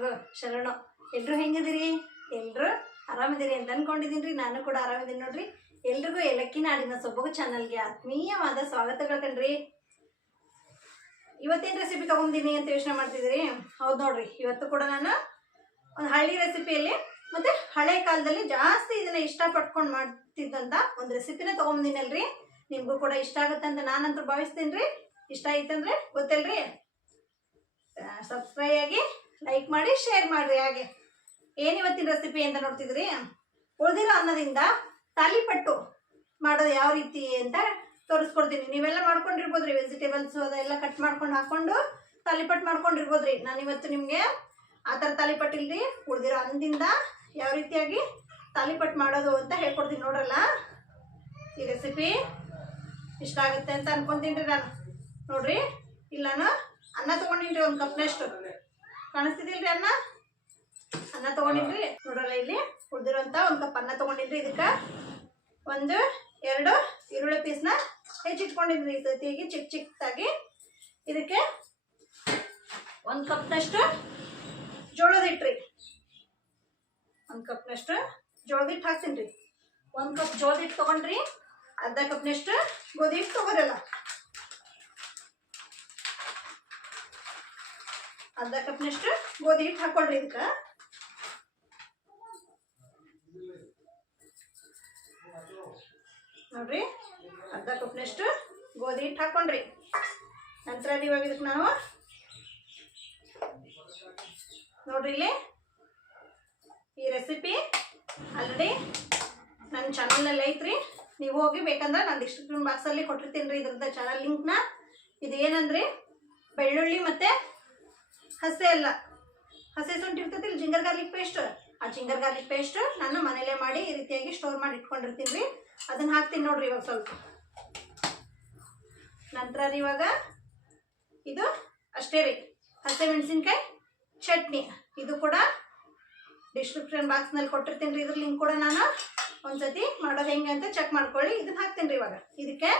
ಎಲ್ರಿಗೂ ಶರಣು. ಎಲ್ಲರೂ ಹೆಂಗಿದ್ದೀರಿ? ಎಲ್ಲರೂ ಆರಾಮಿದ್ದೀರಿ ಅಂತ ಅಂದ್ಕೊಂಡಿದ್ದೀನಿ. ನಾನು ಕೂಡ ಆರಾಮಿದ್ದೀನಿ ನೋಡ್ರಿ. ಎಲ್ರಿಗೂ ಏಲಕ್ಕಿ ನಾಡಿನ ಸೊಬಗು ಚಾನಲ್ಗೆ ಆತ್ಮೀಯವಾದ ಸ್ವಾಗತಗಳು ಕಣ್ರಿ. ಇವತ್ತೇನು ರೆಸಿಪಿ ತೊಗೊಂಡಿನಿ ಅಂತ ಯೋಚನೆ ಮಾಡ್ತಿದ್ದೀರಿ? ಹೌದು ನೋಡ್ರಿ, ಇವತ್ತು ಕೂಡ ನಾನು ಒಂದು ಹಳ್ಳಿ ರೆಸಿಪಿಯಲ್ಲಿ ಮತ್ತು ಹಳೆ ಕಾಲದಲ್ಲಿ ಜಾಸ್ತಿ ಇದನ್ನು ಇಷ್ಟಪಟ್ಕೊಂಡು ಮಾಡ್ತಿದ್ದಂಥ ಒಂದು ರೆಸಿಪಿನ ತೊಗೊಂಡಿನಲ್ರಿ. ನಿಮಗೂ ಕೂಡ ಇಷ್ಟ ಆಗುತ್ತೆ ಅಂತ ನಾನಂತೂ ಭಾವಿಸ್ತೀನಿ ರೀ. ಇಷ್ಟ ಆಯ್ತಂದ್ರೆ ಗೊತ್ತಲ್ರಿ, ಸಬ್ಸ್ಕ್ರೈಬ್ ಆಗಿ, ಲೈಕ್ ಮಾಡಿ, ಶೇರ್ ಮಾಡಿರಿ. ಹಾಗೆ ಏನಿವತ್ತಿನ ರೆಸಿಪಿ ಅಂತ ನೋಡ್ತಿದ್ರಿ, ಉಳಿದಿರೋ ಅನ್ನದಿಂದ ತಾಲಿಪಟ್ಟು ಮಾಡೋದು ಯಾವ ರೀತಿ ಅಂತ ತೋರಿಸ್ಕೊಡ್ತೀನಿ. ನೀವೆಲ್ಲ ಮಾಡ್ಕೊಂಡಿರ್ಬೋದ್ರಿ, ವೆಜಿಟೇಬಲ್ಸ್ ಅದೆಲ್ಲ ಕಟ್ ಮಾಡ್ಕೊಂಡು ಹಾಕ್ಕೊಂಡು ತಾಲಿಪಟ್ಟು ಮಾಡ್ಕೊಂಡಿರ್ಬೋದ್ರಿ. ನಾನಿವತ್ತು ನಿಮಗೆ ಆ ಥರ ತಾಲಿಪಟ್ಟು ಇಲ್ರಿ, ಉಳಿದಿರೋ ಅನ್ನದಿಂದ ಯಾವ ರೀತಿಯಾಗಿ ತಾಲಿಪಟ್ಟು ಮಾಡೋದು ಅಂತ ಹೇಳ್ಕೊಡ್ತೀನಿ ನೋಡ್ರಲ್ಲ. ಈ ರೆಸಿಪಿ ಇಷ್ಟ ಆಗುತ್ತೆ ಅಂತ ಅನ್ಕೊಂತೀನಿ ರೀ ನಾನು. ನೋಡ್ರಿ, ಇಲ್ಲ ನಾನು ಅನ್ನ ತೊಗೊಂಡಿನ್ರಿ, ಒಂದು ಕಪ್ನಷ್ಟು ಕಾಣಿಸ್ತಿದಿಲ್ರಿ ಅನ್ನ ತೊಗೊಂಡಿನ್ರಿ. ನೋಡ್ರಲ್ಲ, ಇಲ್ಲಿ ಉಳಿದಿರೋಂಥ ಒಂದು ಕಪ್ ಅನ್ನ ತೊಗೊಂಡಿನ್ರಿ. ಇದಕ್ಕೆ ಒಂದು 2 ಈರುಳ್ಳಿ ಪೀಸ್ನ ಹೆಚ್ಚಿಟ್ಕೊಂಡಿದ್ರಿ ಈ ಸತಿಗೆ ಚಿಕ್ಕ ಚಿಕ್ಕದಾಗಿ. ಇದಕ್ಕೆ 1 ಕಪ್ನಷ್ಟು ಜೋಳದ ಹಿಟ್ರಿ, 1 ಕಪ್ನಷ್ಟು ಜೋಳದ ಹಿಟ್ಟು ಹಾಕ್ತೀನಿ ರೀ. 1 ಕಪ್ ಜೋಳದ ಹಿಟ್ಟು ತೊಗೊಂಡ್ರಿ, ಅರ್ಧ ಕಪ್ನಷ್ಟು ಗೋಧಿ ಹಿಟ್ಟು ತೊಗೊರಲ್ಲ, ಅರ್ಧ ಕಪ್ನಷ್ಟು ಗೋಧಿ ಹಿಟ್ಟು ಹಾಕೊಳ್ರಿ. ಇದಕ್ಕೆ ನೋಡ್ರಿ, ಅರ್ಧ ಕಪ್ನಷ್ಟು ಗೋಧಿ ಹಿಟ್ಟು ಹಾಕೊಂಡ್ರಿ. ನಂತರ ಇವಾಗ ಇದಕ್ಕೆ ನಾವು ನೋಡ್ರಿ, ಇಲ್ಲಿ ಈ ರೆಸಿಪಿ ಆಲ್ರೆಡಿ ನನ್ನ ಚಾನಲ್ನಲ್ಲಿ ಐತ್ರಿ. ನೀವು ಹೋಗಿ ಬೇಕಂದ್ರೆ ನಾನು ಡಿಸ್ಕ್ರಿಪ್ಷನ್ ಬಾಕ್ಸಲ್ಲಿ ಕೊಟ್ಟಿರ್ತೀನಿ ರೀ ಇದ್ರದ್ದು ಚಾನಲ್ ಲಿಂಕ್ನ. ಇದು ಏನಂದ್ರಿ, ಬೆಳ್ಳುಳ್ಳಿ ಮತ್ತು ಹಸಿ ಶುಂಠಿ ಇರ್ತೈತಿ, ಜಿಂಗರ್ ಗಾರ್ಲಿಕ್ ಪೇಸ್ಟ್. ಆ ಜಿಂಗರ್ ಗಾರ್ಲಿಕ್ ಪೇಸ್ಟ್ ನಾನು ಮನೇಲೇ ಮಾಡಿ ಈ ರೀತಿಯಾಗಿ ಸ್ಟೋರ್ ಮಾಡಿ ಇಟ್ಕೊಂಡಿರ್ತೀನಿ ರೀ. ಅದನ್ನು ಹಾಕ್ತೀನಿ ನೋಡ್ರಿ ಇವಾಗ ಸ್ವಲ್ಪ. ನಂತರ ಇವಾಗ ಇದು ಅಷ್ಟೇ ರೀ, ಹಸಿಮೆಣಸಿನ್ಕಾಯಿ ಚಟ್ನಿ. ಇದು ಕೂಡ ಡಿಸ್ಕ್ರಿಪ್ಷನ್ ಬಾಕ್ಸ್ನಲ್ಲಿ ಕೊಟ್ಟಿರ್ತೀನಿ ರೀ. ಇದ್ರ ಲಿಂಕ್ ಕೂಡ ನಾನು ಒಂದ್ಸತಿ ಮಾಡೋದು ಹೆಂಗೆ ಅಂತ ಚೆಕ್ ಮಾಡ್ಕೊಳ್ಳಿ. ಇದನ್ನ ಹಾಕ್ತೀನಿ ರೀ ಇವಾಗ. ಇದಕ್ಕೆ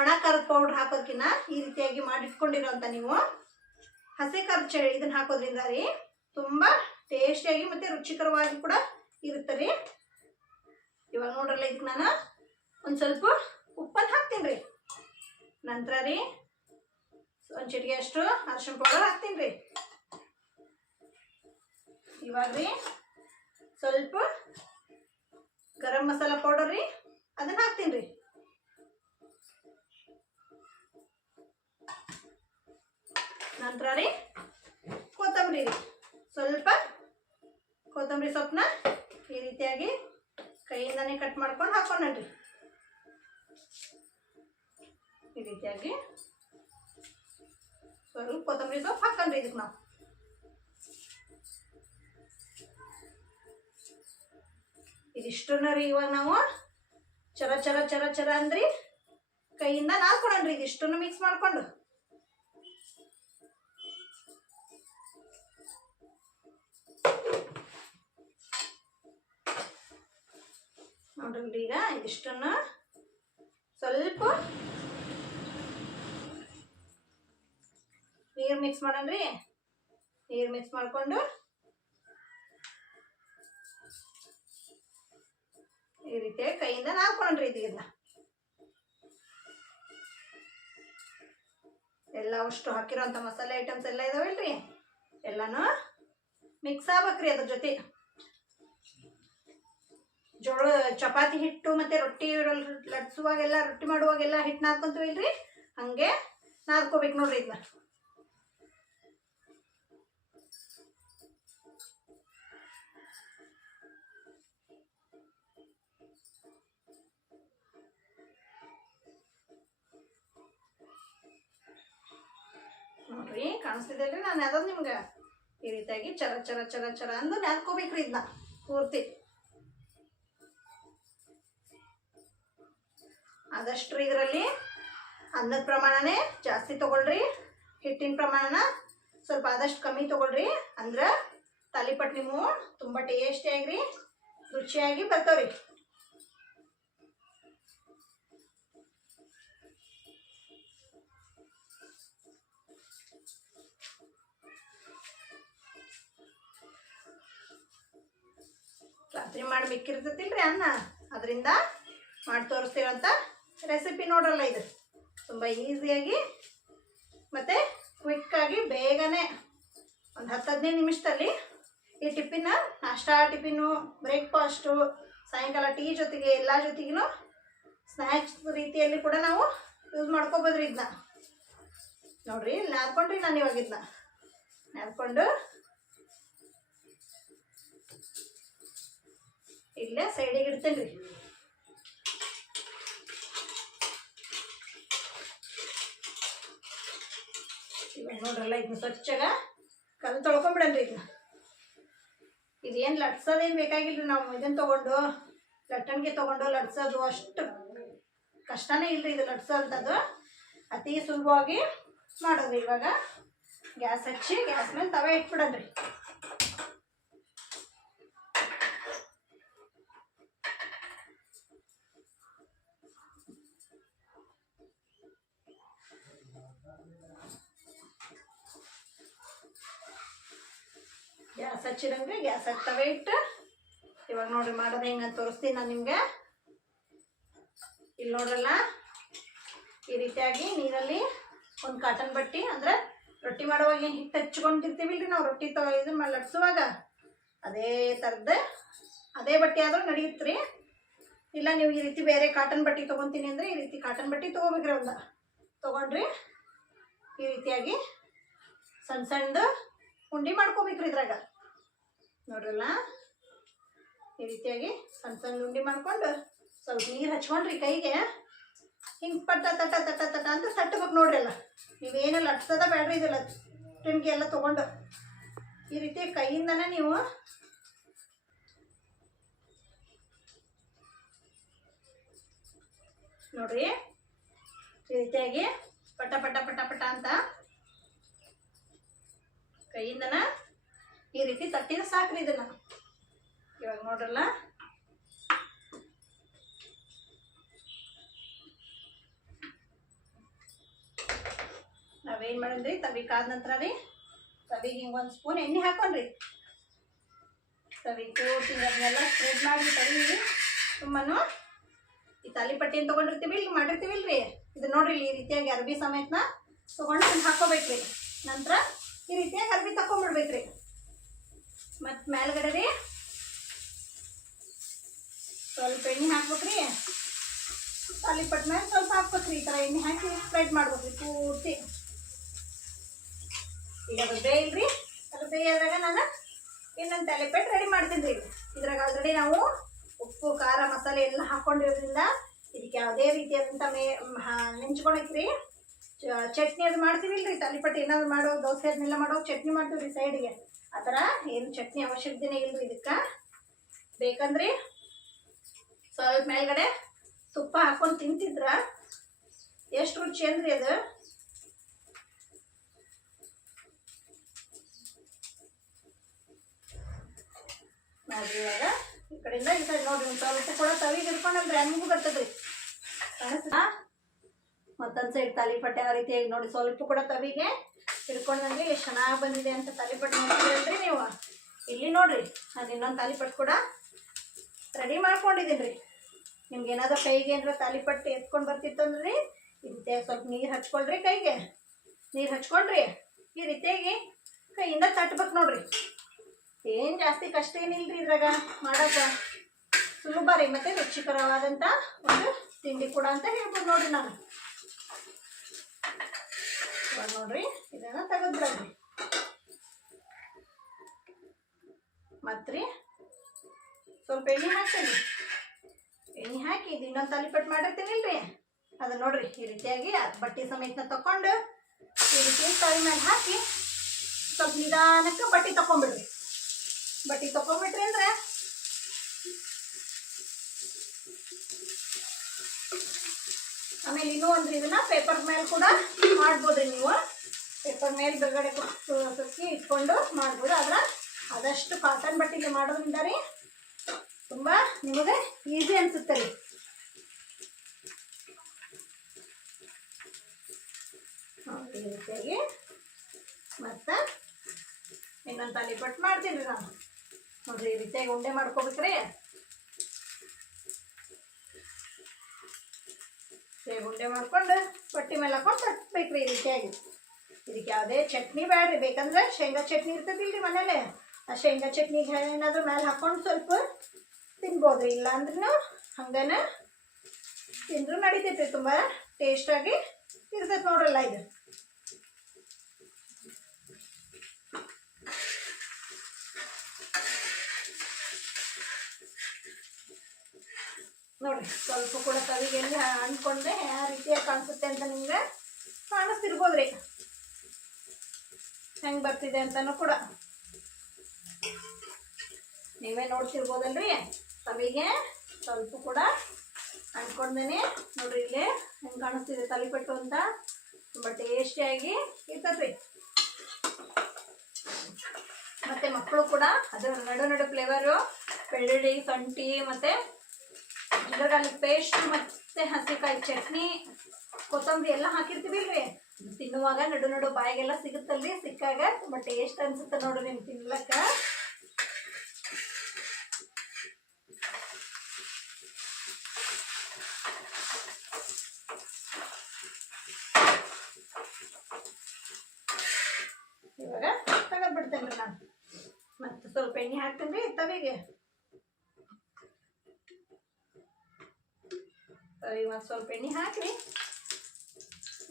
ಒಣ ಖಾರದ ಪೌಡ್ರ್ ಹಾಕೋದಕ್ಕಿಂತ ಈ ರೀತಿಯಾಗಿ ಮಾಡಿಟ್ಕೊಂಡಿರೋಂಥ ನೀವು ಹಸಿ ಖಾರದ ಇದನ್ನು ಹಾಕೋದ್ರಿಂದ ರೀ ತುಂಬ ಟೇಸ್ಟಿಯಾಗಿ ಮತ್ತು ರುಚಿಕರವಾಗಿ ಕೂಡ ಇರುತ್ತೆ ರೀ. ಇವಾಗ ನೋಡ್ರಲ್ಲ, ಇದಕ್ಕೆ ನಾನು ಒಂದು ಸ್ವಲ್ಪ ಉಪ್ಪನ್ನು ಹಾಕ್ತೀನಿ ರೀ. ನಂತರ ರೀ ಒಂದು ಚಿಟಿಕೆ ಅಷ್ಟು ಅರಿಶಿಣ ಪೌಡರ್ ಹಾಕ್ತೀನಿ ರೀ. ಇವಾಗ ರೀ ಸ್ವಲ್ಪ ಗರಂ ಮಸಾಲ ಪೌಡರ್ ರೀ, ಅದನ್ನು ಹಾಕ್ತೀನಿ ರೀ. ನಂತರ ರೀ ಕೊತ್ತಂಬರಿ ರೀ, ಸ್ವಲ್ಪ ಕೊತ್ತಂಬರಿ ಸೊಪ್ಪನ್ನ ಈ ರೀತಿಯಾಗಿ ಕೈಯಿಂದನೇ ಕಟ್ ಮಾಡ್ಕೊಂಡು ಹಾಕೊಂಡ್ರಿ. ಈ ರೀತಿಯಾಗಿ ಸ್ವಲ್ಪ ಕೊತ್ತಂಬರಿ ಸೊಪ್ಪು ಹಾಕೊಂಡ್ರಿ ಇದಕ್ಕೆ ನಾವು. ಇದಿಷ್ಟನ್ನ ರೀ ಇವಾಗ ನಾವು ಚರ ಚರ ಚರ ಚರ ಅಂದ್ರಿ ಕೈಯಿಂದ ನಾಲ್ಕೊಳನ್ರಿ. ಇದಿಷ್ಟನ್ನು ಮಿಕ್ಸ್ ಮಾಡ್ಕೊಂಡು ನೋಡ್ರಿ, ಈಗ ಇದಿಷ್ಟನ್ನು ಸ್ವಲ್ಪ ನೀರು ಮಿಕ್ಸ್ ಮಾಡನ್ರಿ. ನೀರು ಮಿಕ್ಸ್ ಮಾಡ್ಕೊಂಡು ಈ ರೀತಿ ಕೈಯಿಂದ ನಾಲ್ಕೊಂಡ್ರಿ. ಇದನ್ನ ಎಲ್ಲ ಅಷ್ಟು ಹಾಕಿರೋಂಥ ಮಸಾಲೆ ಐಟಮ್ಸ್ ಎಲ್ಲ ಇದಾವಲ್ರಿ, ಎಲ್ಲಾನು ಮಿಕ್ಸ್ ಆಗ್ಬೇಕ್ರಿ. ಅದ್ರ ಜೊತೆ ಜೋಳ ಚಪಾತಿ ಹಿಟ್ಟು ಮತ್ತು ರೊಟ್ಟಿ ಲಟ್ಸುವಾಗೆಲ್ಲ, ರೊಟ್ಟಿ ಮಾಡುವಾಗೆಲ್ಲ ಹಿಟ್ಟು ನಾದ್ಕೊಂತೀವಿಲ್ರಿ, ಹಂಗೆ ನಾದ್ಕೋಬೇಕು ನೋಡ್ರಿ ಇದನ್ನ. ನೋಡ್ರಿ, ಕಾಣಿಸ್ತಿದ್ದಲ್ರಿ, ನಾನು ಅದೊಂದು ನಿಮ್ಗೆ ಈ ರೀತಿಯಾಗಿ ಚರ ಚರ ಚರ ಚರ ಅಂದು ನಾದ್ಕೋಬೇಕ್ರಿ ಇದನ್ನ ಪೂರ್ತಿ. ಆದಷ್ಟು ಇದರಲ್ಲಿ ಅನ್ನದ ಪ್ರಮಾಣನೇ ಜಾಸ್ತಿ ತೊಗೊಳ್ರಿ, ಹಿಟ್ಟಿನ ಪ್ರಮಾಣನ ಸ್ವಲ್ಪ ಆದಷ್ಟು ಕಮ್ಮಿ ತೊಗೊಳ್ರಿ. ಅಂದ್ರೆ ತಾಲಿಪಟ್ಟು ನೀವು ತುಂಬ ಟೇಸ್ಟಿಯಾಗಿ ರುಚಿಯಾಗಿ ಬರ್ತಾವ್ರಿ. ರಾತ್ರಿ ಮಾಡಿ ಮಿಕ್ಕಿರ್ತೈತಿಲ್ರಿ ಅನ್ನ, ಅದರಿಂದ ಮಾಡಿ ತೋರಿಸ್ತೀವಂತ ರೆಸಿಪಿ ನೋಡ್ರಲ್ಲ. ಇದು ತುಂಬ ಈಸಿಯಾಗಿ ಮತ್ತು ಕ್ವಿಕ್ಕಾಗಿ ಬೇಗನೆ ಒಂದು 10-15 ನಿಮಿಷದಲ್ಲಿ ಈ ಟಿಫಿನ್ನ, ನಾಷ್ಟಾ ಟಿಫಿನ್ನು, ಬ್ರೇಕ್ಫಾಸ್ಟು, ಸಾಯಂಕಾಲ ಟೀ ಜೊತೆಗೆ ಎಲ್ಲ ಜೊತೆಗೂ ಸ್ನ್ಯಾಕ್ಸ್ ರೀತಿಯಲ್ಲಿ ಕೂಡ ನಾವು ಯೂಸ್ ಮಾಡ್ಕೊಬೋದ್ರಿ. ಇದನ್ನ ನೋಡಿರಿ, ಇಲ್ಲಿ ನಾದ್ಕೊಂಡ್ರಿ ನಾನು ಇವಾಗ ಇದನ್ನ ನಾದ್ಕೊಂಡು ಇಲ್ಲೇ ಸೈಡಿಗೆ ಇಡ್ತೇನೆ ರೀ. ಇವಾಗ ನೋಡ್ರಲ್ಲ, ಇದನ್ನ ಸ್ವಚ್ಛಗ ಕಲ್ಲು ತೊಳ್ಕೊಂಬಿಡನ್ರಿ. ಇದೇನು ಲಟ್ಸೋದೇನು ಬೇಕಾಗಿಲ್ರಿ. ನಾವು ಇದನ್ನು ತೊಗೊಂಡು ಲಟ್ಟಣಿಗೆ ತೊಗೊಂಡು ಲಟ್ಸೋದು ಅಷ್ಟು ಕಷ್ಟನೇ ಇಲ್ಲರಿ. ಇದು ಲಟ್ಸೋಂಥದ್ದು ಅತಿ ಸುಲಭವಾಗಿ ಮಾಡೋದು. ಇವಾಗ ಗ್ಯಾಸ್ ಹಚ್ಚಿ ಗ್ಯಾಸ್ ಮೇಲೆ ತವೆ ಇಟ್ಬಿಡನ್ರಿ. ಗ್ಯಾಸ್ ಹಚ್ಚಿರಂಗೆ ಗ್ಯಾಸ್ ಹಚ್ಚಿ ತವೆ ಇಟ್ಟು ಇವಾಗ ನೋಡ್ರಿ ಮಾಡೋದು ಹೆಂಗಂತ ತೋರಿಸ್ತೀನಿ ನಾನು ನಿಮ್ಗೆ. ಇಲ್ಲಿ ನೋಡ್ರಲ್ಲ, ಈ ರೀತಿಯಾಗಿ ನೀರಲ್ಲಿ ಒಂದು ಕಾಟನ್ ಬಟ್ಟೆ, ಅಂದರೆ ರೊಟ್ಟಿ ಮಾಡುವಾಗ ಏನು ಹಿಟ್ಟು ಹಚ್ಕೊಂಡಿರ್ತೀವಿಲ್ರಿ ನಾವು ರೊಟ್ಟಿ ಇದನ್ನ ಲಟ್ಸುವಾಗ, ಅದೇ ಥರದ್ದು ಅದೇ ಬಟ್ಟೆ ಆದ್ರೂ ನಡೆಯುತ್ತೆ ರೀ. ಇಲ್ಲ ನೀವು ಈ ರೀತಿ ಬೇರೆ ಕಾಟನ್ ಬಟ್ಟೆ ತೊಗೊತೀನಿ ಅಂದರೆ ಈ ರೀತಿ ಕಾಟನ್ ಬಟ್ಟೆ ತೊಗೋಬೇಕ್ರಿ. ಒಂದು ತೊಗೊಂಡ್ರಿ ಈ ರೀತಿಯಾಗಿ ಸಣ್ಣ ಸಣ್ಣದು ಉಂಡೆ ಮಾಡ್ಕೋಬೇಕ್ರಿ. ಇದ್ರಾಗ ನೋಡ್ರಲ್ಲ, ಈ ರೀತಿಯಾಗಿ ಸಣ್ಣ ಸಣ್ಣ ಉಂಡೆ ಮಾಡ್ಕೊಂಡು ಸ್ವಲ್ಪ ನೀರು ಹಚ್ಕೊಂಡ್ರಿ ಕೈಗೆ, ಹಿಂಗೆ ಪಟ್ಟ ತಟ ತಟ ತಟ ಅಂತ ತಟ್ಟಬೇಕು ನೋಡ್ರಿ. ಎಲ್ಲ ನೀವೇನೆಲ್ಲ ಲಟ್ಸೋದ ಬೇಡ್ರಿ. ಇದೆಲ್ಲ ಟೆನ್ಗೆ ಎಲ್ಲ ತೊಗೊಂಡು ಈ ರೀತಿ ಕೈಯಿಂದನೇ ನೀವು ನೋಡ್ರಿ ಈ ರೀತಿಯಾಗಿ ಪಟ ಪಟ ಪಟ ಪಟ ಅಂತ ಕೈಯಿಂದನ ಈ ರೀತಿ ತಟ್ಟಿದ ಸಾಕ್ರಿ ಇದನ್ನ. ಇವಾಗ ನೋಡ್ರಲ್ಲ, ನಾವೇನು ಮಾಡಿದ್ರಿ, ತವಿ ಕಾದ ನಂತರ ರೀ ತವಿಗೆ ಹಿಂಗೆ ಒಂದು ಸ್ಪೂನ್ ಎಣ್ಣೆ ಹಾಕೊಂಡ್ರಿ. ತವಿ ಕೂಟಿ ಅದನ್ನೆಲ್ಲ ಸ್ಪ್ರೆಡ್ ಮಾಡಿ ತವಿ ಸುಮ್ಮನು ಈ ತಾಲಿಪಟ್ಟಿಯನ್ನು ತೊಗೊಂಡಿರ್ತೀವಿ, ಇಲ್ಲಿ ಮಾಡಿರ್ತೀವಿಲ್ರಿ, ಇದು ನೋಡ್ರಿ ಈ ರೀತಿಯಾಗಿ ಅರ್ಬಿ ಸಮೇತನ ತೊಗೊಂಡು ಹಿಂಗೆ ಹಾಕೋಬೇಕ್ರಿ. ನಂತರ ಈ ರೀತಿಯಾಗಿ ಅರ್ಬಿ ತಕೊಂಡ್ಬಿಡ್ಬೇಕ್ರಿ. ಮತ್ತು ಮೇಲ್ಗಡೆ ರೀ ಸ್ವಲ್ಪ ಎಣ್ಣೆ ಹಾಕ್ಬೇಕ್ರಿ. ತಾಲಿಪಟ್ಟು ಮೇಲೆ ಸ್ವಲ್ಪ ಹಾಕ್ಬೇಕ್ರಿ. ಈ ಥರ ಎಣ್ಣೆ ಹಾಕಿ ಸ್ಪ್ರೆಡ್ ಮಾಡ್ಬೇಕ್ರಿ ಪೂರ್ತಿ. ಈಗ ಅದು ಬೇಯಿಲ್ರಿ, ಅದು ಬೇಯೋದ್ರಾಗ ನಾನು ಇನ್ನೊಂದು ತಾಲಿಪಟ್ಟು ರೆಡಿ ಮಾಡ್ತೀನಿ ರೀ. ಇದ್ರಾಗ ಆಲ್ರೆಡಿ ನಾವು ಉಪ್ಪು ಖಾರ ಮಸಾಲೆ ಎಲ್ಲ ಹಾಕ್ಕೊಂಡಿರೋದ್ರಿಂದ ಇದಕ್ಕೆ ಯಾವುದೇ ರೀತಿಯಾದಂಥ ನೆಂಚ್ಕೊಳಕ್ರಿ ಚಟ್ನಿ ಅದು ಮಾಡ್ತೀವಿಲ್ರಿ. ತಾಲಿಪಟ್ಟು ಏನಾದ್ರು ಮಾಡೋ ದೋಸೆ ಅದನ್ನೆಲ್ಲ ಮಾಡೋ ಚಟ್ನಿ ಮಾಡ್ತೀವಿ ರೀ ಸೈಡಿಗೆ. ಆ ಥರ ಏನು ಚಟ್ನಿ ಅವಶ್ಯಕತೆನೇ ಇಲ್ರಿ ಇದಕ್ಕೆ. ಬೇಕಂದ್ರೆ ಸ್ವಲ್ಪ ಮೇಲ್ಗಡೆ ತುಪ್ಪ ಹಾಕೊಂಡು ತಿಂತಿದ್ರ ಎಷ್ಟು ರುಚಿ ಅಂದ್ರಿ ಅದು. ನೋಡ್ರಿ ಇವಾಗ ಈ ಕಡೆಯಿಂದ ಈ ಕಡೆ ನೋಡ್ರಿ ಒಂದು ಸ್ವಲ್ಪ ಕೂಡ ತವಿಗೆ ಹಿಡ್ಕೊಂಡ್ರಿ ಹಂಗೂ ಬರ್ತದ್ರಿ. ಮತ್ತೊಂದು ಸೈಡ್ ತಾಲಿಪಟ್ಟೆ ಆ ರೀತಿಯಾಗಿ ನೋಡಿ ಸ್ವಲ್ಪ ಕೂಡ ತವಿಗೆ ಹಿಡ್ಕೊಂಡಂಗೆ ಎಷ್ಟು ಚೆನ್ನಾಗಿ ಬಂದಿದೆ ಅಂತ ತಾಲಿಪಟ್ಟು ನೋಡ್ತೀರಲ್ರಿ ನೀವು. ಇಲ್ಲಿ ನೋಡ್ರಿ ನಾನು ಇನ್ನೊಂದು ತಾಲಿಪಟ್ಟು ಕೂಡ ರೆಡಿ ಮಾಡ್ಕೊಂಡಿದ್ದೀನಿ ರೀ. ನಿಮ್ಗೆ ಏನಾದರೂ ಕೈಗೆ ಏನಾರ ತಾಲಿಪಟ್ಟು ಎತ್ಕೊಂಡು ಬರ್ತಿತ್ತು ಅಂದ್ರೆ ಈ ರೀತಿಯಾಗಿ ಸ್ವಲ್ಪ ನೀರು ಹಚ್ಕೊಳ್ರಿ. ಕೈಗೆ ನೀರು ಹಚ್ಕೊಂಡ್ರಿ ಈ ರೀತಿಯಾಗಿ ಕೈಯಿಂದ ತಟ್ಬೇಕು ನೋಡ್ರಿ. ಏನು ಜಾಸ್ತಿ ಕಷ್ಟ ಏನಿಲ್ರಿ ಇದ್ರಾಗ, ಮಾಡೋಕೆ ಸುಲಭ ರೀ, ಮತ್ತು ರುಚಿಕರವಾದಂಥ ಒಂದು ತಿಂಡಿ ಕೂಡ ಅಂತ ಹೇಳ್ಬೋದು ನೋಡ್ರಿ ನಾನು. ಇವಾಗ ನೋಡ್ರಿ ಇದನ್ನು ತೆಗೆದ್ರಿ. ಮತ್ತು ರೀ ಸ್ವಲ್ಪ ಎಣ್ಣೆ ಹಾಕ್ತೀನಿ. ಎಣ್ಣೆ ಹಾಕಿ ಇದು ಇನ್ನೊಂದು ತಾಲಿಪಟ್ಟು ಮಾಡಿರ್ತೀನಿಲ್ರಿ, ಅದು ನೋಡ್ರಿ ಈ ರೀತಿಯಾಗಿ ಬಟ್ಟೆ ಸಮೇತನ ತಗೊಂಡು ಈ ರೀತಿ ತವಿ ಮೇಲೆ ಹಾಕಿ ಸ್ವಲ್ಪ ನಿಧಾನಕ್ಕೆ ಬಟ್ಟೆ ತಗೊಂಡ್ಬಿಡ್ರಿ. ಬಟ್ಟೆ ತಗೊಂಡ್ಬಿಟ್ರಿ ಅಂದ್ರೆ ಆಮೇಲೆ ಇನ್ನೂ ಅಂದ್ರೆ ಇದನ್ನ ಪೇಪರ್ ಮೇಲೆ ಕೂಡ ಮಾಡ್ಬೋದ್ರಿ. ನೀವು ಪೇಪರ್ ಮೇಲೆ ಬೆಳಗಡೆ ಸುಕ್ಕಿ ಇಟ್ಕೊಂಡು ಮಾಡ್ಬೋದು. ಆದ್ರೆ ಆದಷ್ಟು ಕಾಟನ್ ಬಟ್ಟೆಗೆ ಮಾಡೋದ್ರಿಂದ ರೀ ತುಂಬ ನಿಮಗೆ ಈಸಿ ಅನಿಸುತ್ತೆ ರೀ. ಈ ರೀತಿಯಾಗಿ ಮತ್ತು ಇನ್ನೊಂದು ತಾಲಿಪಟ್ಟು ಮಾಡ್ತೀನಿ ರೀ ನಾನು. ನೋಡಿರಿ ಈ ರೀತಿಯಾಗಿ ಉಂಡೆ ಮಾಡ್ಕೋಬೇಕ್ರಿ. ಉಂಡೆ ಮಾಡ್ಕೊಂಡು ಬಟ್ಟೆ ಮೇಲೆ ಹಾಕೊಂಡು ತಟ್ಟಬೇಕು ರೀ ಈ ರೀತಿಯಾಗಿ. ಇದಕ್ಕೆ ಯಾವುದೇ ಚಟ್ನಿ ಬೇಡ್ರಿ, ಬೇಕಂದ್ರೆ ಶೇಂಗಾ ಚಟ್ನಿ ಇರ್ತದಿಲ್ಲ ರೀ ಮನೇಲೆ, ಆ ಶೇಂಗಾ ಚಟ್ನಿಗೆ ಏನಾದರೂ ಮೇಲೆ ಹಾಕೊಂಡು ಸ್ವಲ್ಪ ತಿನ್ಬೋದು. ಇಲ್ಲ ಅಂದ್ರೂ ಹಂಗನ ತಿಂದರೂ ನಡೀತೈತೆ, ತುಂಬ ಟೇಸ್ಟಾಗಿ ಇರ್ತೈತೆ ನೋಡ್ರಲ್ಲ ಇದು. ನೋಡಿರಿ ಸ್ವಲ್ಪ ಕೂಡ ತವಿಗೆ ಎಲ್ಲಿ ಅಂದ್ಕೊಂಡ್ರೆ ಯಾವ ರೀತಿಯಾಗಿ ಕಾಣಿಸುತ್ತೆ ಅಂತ ನಿಮ್ಗೆ ಕಾಣಿಸ್ತಿರ್ಬೋದು ರೀ, ಹೆಂಗೆ ಬರ್ತಿದೆ ಅಂತಲೂ ಕೂಡ ನೀವೇ ನೋಡ್ತಿರ್ಬೋದಲ್ರಿ. ತವಿಗೆ ಸ್ವಲ್ಪ ಕೂಡ ಅಂದ್ಕೊಂಡೇನೆ ನೋಡ್ರಿ ಇಲ್ಲಿ ಹೆಂಗೆ ಕಾಣಿಸ್ತಿದೆ ತಾಲಿಪಟ್ಟು ಅಂತ. ತುಂಬ ಟೇಸ್ಟಿಯಾಗಿ ಇರ್ತದೆ. ಮತ್ತು ಮಕ್ಕಳು ಕೂಡ ಅದರ ನಡು ಫ್ಲೇವರು ಬೆಳ್ಳುಳ್ಳಿ, ಶುಂಠಿ ಮತ್ತು ಗಾರ್ಲಿಕ್ ಪೇಸ್ಟ್ ಮತ್ತು ಹಸಿಕಾಯಿ ಚಟ್ನಿ, ಕೊತ್ತಂಬರಿ ಎಲ್ಲ ಹಾಕಿರ್ತೀವಿಲ್ರಿ, ತಿನ್ನುವಾಗ ನಡು ಬಾಯಿಗೆಲ್ಲ ಸಿಗುತ್ತಲ್ರಿ. ಸಿಕ್ಕಾಗ ತುಂಬ ಟೇಸ್ಟ್ ಅನ್ಸುತ್ತೆ ನೋಡ್ರಿ ನಿಮ್ಗೆ ತಿನ್ಲಕ್ಕ. ಇವಾಗ ತೆಗೆದ್ಬಿಡ್ತೇನೆ ರೀ ನಾನು. ಮತ್ತು ಸ್ವಲ್ಪ ಎಣ್ಣೆ ಹಾಕ್ತೀನಿ ರೀ ತವಿಗೆ. ಮತ್ತು ಸ್ವಲ್ಪ ಎಣ್ಣೆ ಹಾಕಿ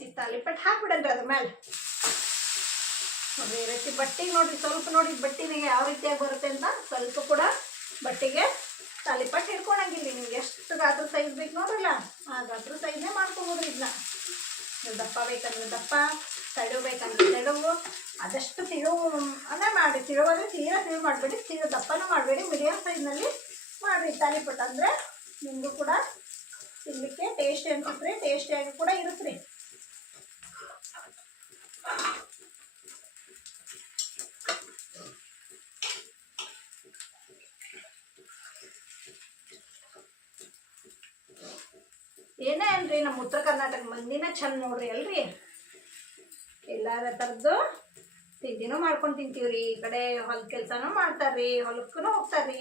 ಈ ತಾಲಿಪಟ್ಟು ಹಾಕ್ಬಿಡನ್ರಿ ಅದ್ರ ಮೇಲೆ. ನೋಡ್ರಿ ಈ ರೀತಿ ಬಟ್ಟೆಗೆ ನೋಡ್ರಿ ಸ್ವಲ್ಪ ನೋಡಿ ಬಟ್ಟೆಗೆ ಯಾವ ರೀತಿಯಾಗಿ ಬರುತ್ತೆ ಅಂತ. ಸ್ವಲ್ಪ ಕೂಡ ಬಟ್ಟೆಗೆ ತಾಲಿಪಟ್ಟು ಹಿಡ್ಕೊಳಂಗಿಲ್ಲ. ನಿಮ್ಗೆ ಎಷ್ಟು ಗಾತ್ರ ಸೈಜ್ ಬೇಕು ನೋಡ್ರಲ್ಲ, ಆ ಗಾತ್ರ ಸೈಜ್ನೇ ಮಾಡ್ಕೊಬೋದು. ಇದನ್ನ ದಪ್ಪ ಬೇಕಂದ್ರೆ ದಪ್ಪ, ತೆಳು ಬೇಕಂದ್ರೆ ತೆಳುವು, ಆದಷ್ಟು ತಿಳುವು ಅಂದರೆ ಮಾಡಿ. ತಿಳುವಾದರೆ ತೀರಾ ತಿಳುವು ಮಾಡಬೇಡಿ, ತೀರಾ ದಪ್ಪನೂ ಮಾಡಬೇಡಿ, ಮೀಡಿಯಮ್ ಸೈಜ್ನಲ್ಲಿ ಮಾಡಿರಿ ತಾಲಿಪಟ್ಟು. ಅಂದರೆ ನಿಮಗೂ ಕೂಡ ತಿನ್ನಲಿಕ್ಕೆ ಟೇಸ್ಟಿ ಅನ್ಸುತ್ತೆ, ಟೇಸ್ಟಿಯಾಗಿ ಕೂಡ ಇರುತ್ತೆ ರೀ. ಏನೇ ಅನ್ರಿ ನಮ್ಮ ಉತ್ತರ ಕರ್ನಾಟಕ ಮಂದಿನ ಚಂದ ನೋಡ್ರಿ ಅಲ್ರಿ. ಎಲ್ಲಾರ ಥರದ್ದು ತಿಂಡಿನೂ ಮಾಡ್ಕೊಂಡು ತಿಂತೀವ್ರಿ. ಈ ಕಡೆ ಹೊಲ ಕೆಲಸನೂ ಮಾಡ್ತಾರ್ರಿ, ಹೊಲಕ್ಕೂ ಹೋಗ್ತಾರ್ರಿ.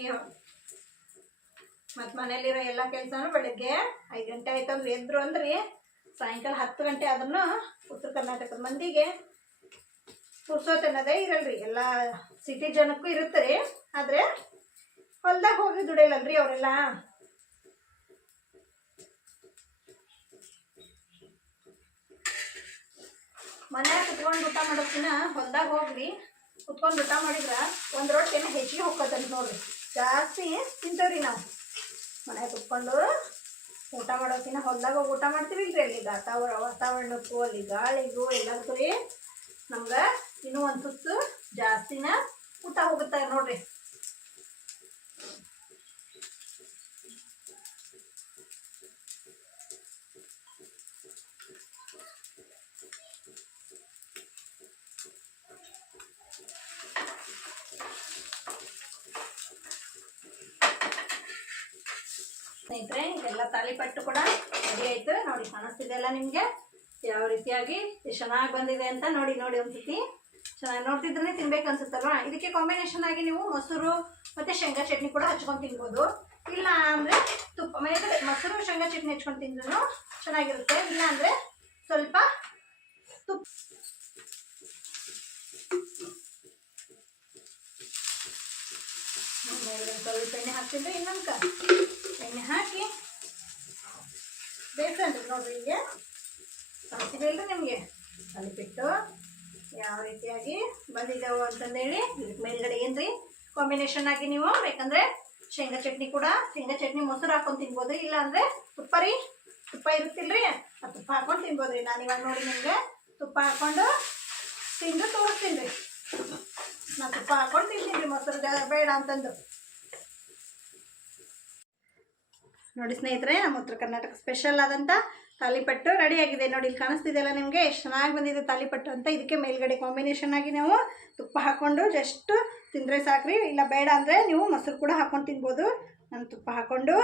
ಮತ್ತು ಮನೇಲಿರೋ ಎಲ್ಲ ಕೆಲಸನೂ ಬೆಳಗ್ಗೆ 5 ಗಂಟೆ ಆಯ್ತಂದ್ರೆ ಎದ್ರು ಅಂದ್ರಿ ಸಾಯಂಕಾಲ 10 ಗಂಟೆ ಆದ್ರೂ ಉತ್ತರ ಕರ್ನಾಟಕದ ಮಂದಿಗೆ ಪುರ್ಸೋತ್ ಅನ್ನೋದೇ ಇರಲ್ರಿ. ಎಲ್ಲ ಸಿಟಿ ಜನಕ್ಕೂ ಇರುತ್ತೆ ರೀ, ಆದರೆ ಹೊಲ್ದಾಗ ಹೋಗಿ ದುಡಿಯಲ್ಲಲ್ರಿ ಅವರೆಲ್ಲ. ಮನ್ಯಾಗ ಕುತ್ಕೊಂಡು ಊಟ ಮಾಡೋದಕ್ಕಿಂತ ಹೊಲ್ದಾಗ ಹೋಗ್ರಿ ಕುತ್ಕೊಂಡು ಊಟ ಮಾಡಿದ್ರೆ ಒಂದು ರೊಟ್ಟಿನ ಹೆಚ್ಚಿಗೆ ಹೋಗ್ತದಂತ ನೋಡ್ರಿ. ಜಾಸ್ತಿ ತಿಂತೇವ್ರಿ ನಾವು ಮನ್ಯಾಗ ಕುತ್ಕೊಂಡು ಊಟ ಮಾಡೋದಕ್ಕಿಂತ ಹೊಲ್ದಾಗ ಹೋಗಿ ಊಟ ಮಾಡ್ತೀವಿಲ್ರಿ. ಅಲ್ಲಿ ವಾತಾವರಣಕ್ಕೂ ಅಲ್ಲಿ ಗಾಳಿಗೂ ಎಲ್ಲದಕ್ಕೂ ರೀ ನಮ್ಗೆ ಇನ್ನೂ ಒಂದು ತುತ್ತು ಜಾಸ್ತಿನ ಊಟ ಹೋಗುತ್ತೆ ನೋಡ್ರಿ. ಸ್ನೇಹಿತರೆ ಇದೆಲ್ಲ ತಾಲಿಪಟ್ಟು ಕೂಡ ರೆಡಿ ಆಯಿತು ನೋಡಿ. ಕಾಣಿಸ್ತಿದೆಯಲ್ಲ ನಿಮಗೆ ಯಾವ ರೀತಿಯಾಗಿ ಚೆನ್ನಾಗಿ ಬಂದಿದೆ ಅಂತ. ನೋಡಿ ಒಂದ್ಸತಿ ಚೆನ್ನಾಗಿ ನೋಡ್ತಿದ್ರೆ ತಿನ್ಬೇಕು ಅನ್ಸುತ್ತಲ್ವಾ. ಇದಕ್ಕೆ ಕಾಂಬಿನೇಷನ್ ಆಗಿ ನೀವು ಮೊಸರು ಮತ್ತು ಶೇಂಗಾ ಚಟ್ನಿ ಕೂಡ ಹಚ್ಕೊಂಡು ತಿನ್ಬೋದು. ಇಲ್ಲ ಅಂದರೆ ತುಪ್ಪ ಮೇಲೆ ಮೊಸರು ಶೇಂಗಾ ಚಟ್ನಿ ಹಚ್ಕೊಂಡು ತಿಂದ್ರೂ ಚೆನ್ನಾಗಿರುತ್ತೆ. ಇಲ್ಲ ಅಂದರೆ ಸ್ವಲ್ಪ ತುಪ್ಪ ಸ್ವಲ್ಪ ಎಣ್ಣೆ ಹಾಕ್ತಿದ್ರೆ ಇನ್ನೊಂದು ಎಣ್ಣೆ ಹಾಕಿ ಬೇಕಂದ್ರೆ ನೋಡ್ರಿ ಹೀಗೆ ಕಾಣಿಸಿದೆ ಇಲ್ಲರಿ ನಿಮಗೆ ತಾಲಿಪಟ್ಟು ಯಾವ ರೀತಿಯಾಗಿ ಬಂದಿದ್ದೆವು ಅಂತಂದೇಳಿ. ಇದಕ್ಕೆ ಮೇಲ್ಗಡೆ ಏನ್ರಿ ಕಾಂಬಿನೇಷನ್ ಆಗಿ ನೀವು ಬೇಕಂದ್ರೆ ಶೇಂಗಾ ಚಟ್ನಿ ಕೂಡ, ಶೇಂಗಾ ಚಟ್ನಿ ಮೊಸರು ಹಾಕೊಂಡು ತಿನ್ಬೋದು. ಇಲ್ಲ ಅಂದರೆ ತುಪ್ಪ ರೀ, ತುಪ್ಪ ಇರುತ್ತಿಲ್ರಿ ಆ ತುಪ್ಪ ಹಾಕೊಂಡು ತಿನ್ಬೋದು ರೀ. ನಾನು ಇವಾಗ ನೋಡಿ ನಿಮಗೆ ತುಪ್ಪ ಹಾಕ್ಕೊಂಡು ತಿಂದು ತೋರಿಸ್ತೀನಿ ರೀ. ನಾನು ತುಪ್ಪ ಹಾಕೊಂಡು ತಿಂತೀನಿ ರೀ, ಮೊಸರು ಬೇಡ ಅಂತಂದು. ನೋಡಿ ಸ್ನೇಹಿತರೆ, ನಮ್ಮ ಉತ್ತರ ಕರ್ನಾಟಕ ಸ್ಪೆಷಲ್ ಆದಂಥ ತಾಲಿಪಟ್ಟು ರೆಡಿಯಾಗಿದೆ ನೋಡಿ. ಇಲ್ಲಿ ಕಾಣಿಸ್ತಿದೆಯಲ್ಲ ನಿಮಗೆ ಎಷ್ಟು ಚೆನ್ನಾಗಿ ಬಂದಿದೆ ತಾಲಿಪಟ್ಟು ಅಂತ. ಇದಕ್ಕೆ ಮೇಲ್ಗಡೆ ಕಾಂಬಿನೇಷನ್ ಆಗಿ ನಾವು ತುಪ್ಪ ಹಾಕ್ಕೊಂಡು ಜಸ್ಟ್ ತಿಂದರೆ ಸಾಕ್ರಿ. ಇಲ್ಲ ಬೇಡ ಅಂದರೆ ನೀವು ಮೊಸರು ಕೂಡ ಹಾಕ್ಕೊಂಡು ತಿನ್ಬೋದು. ನಾನು ತುಪ್ಪ ಹಾಕ್ಕೊಂಡು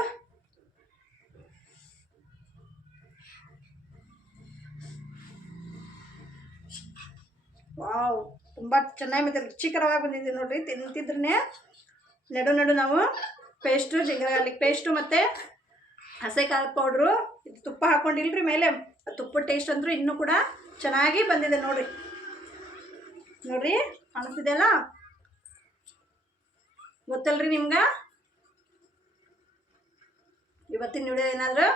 ವಾವ್ ತುಂಬ ಚೆನ್ನಾಗಿ ಮತ್ತು ರುಚಿಕರವಾಗಿ ಬಂದಿದೆ ನೋಡಿರಿ. ತಿಂತಿದ್ರೆ ನಡು ನಾವು ಪೇಸ್ಟು ಜಿಂಜರ್ ಗಾರ್ಲಿಕ್ ಪೇಸ್ಟು ಮತ್ತು ಹಸಿ ಖಾರದ ಪೌಡ್ರು ಇದು ತುಪ್ಪ ಹಾಕ್ಕೊಂಡಿಲ್ರಿ ಮೇಲೆ, ತುಪ್ಪದ ಟೇಸ್ಟ್ ಅಂದರೂ ಇನ್ನೂ ಕೂಡ ಚೆನ್ನಾಗಿ ಬಂದಿದೆ ನೋಡಿರಿ. ನೋಡಿರಿ ಕಾಣಿಸ್ತಿದೆಯಲ್ಲ, ಗೊತ್ತಲ್ರಿ ನಿಮ್ಗೆ. ಇವತ್ತಿನ ವಿಡಿಯೋ ಏನಾದರೂ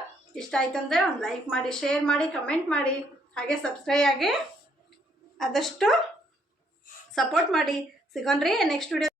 ಇಷ್ಟ ಆಯ್ತಂದ್ರೆ ಒಂದು ಲೈಕ್ ಮಾಡಿ, ಶೇರ್ ಮಾಡಿ, ಕಮೆಂಟ್ ಮಾಡಿ, ಹಾಗೆ ಸಬ್ಸ್ಕ್ರೈಬ್ ಆಗಿ ಆದಷ್ಟು ಸಪೋರ್ಟ್ ಮಾಡಿ. ಸಿಗೋಣ್ರಿ ನೆಕ್ಸ್ಟ್ ವಿಡಿಯೋ.